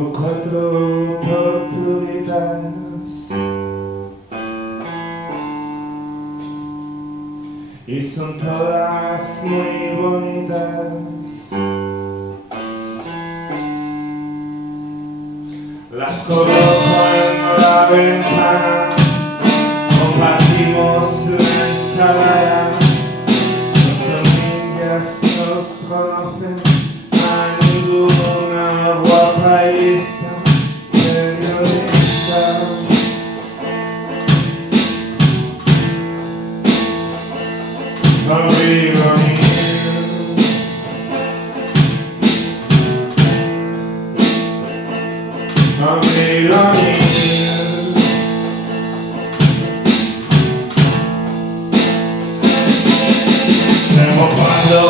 Tengo 4 oportunidades y son todas muy bonitas. Las coloco en la ventana, compartimos la ensalada. Los hormigas no conocen a ninguna guapa lista periodista. Tengo 4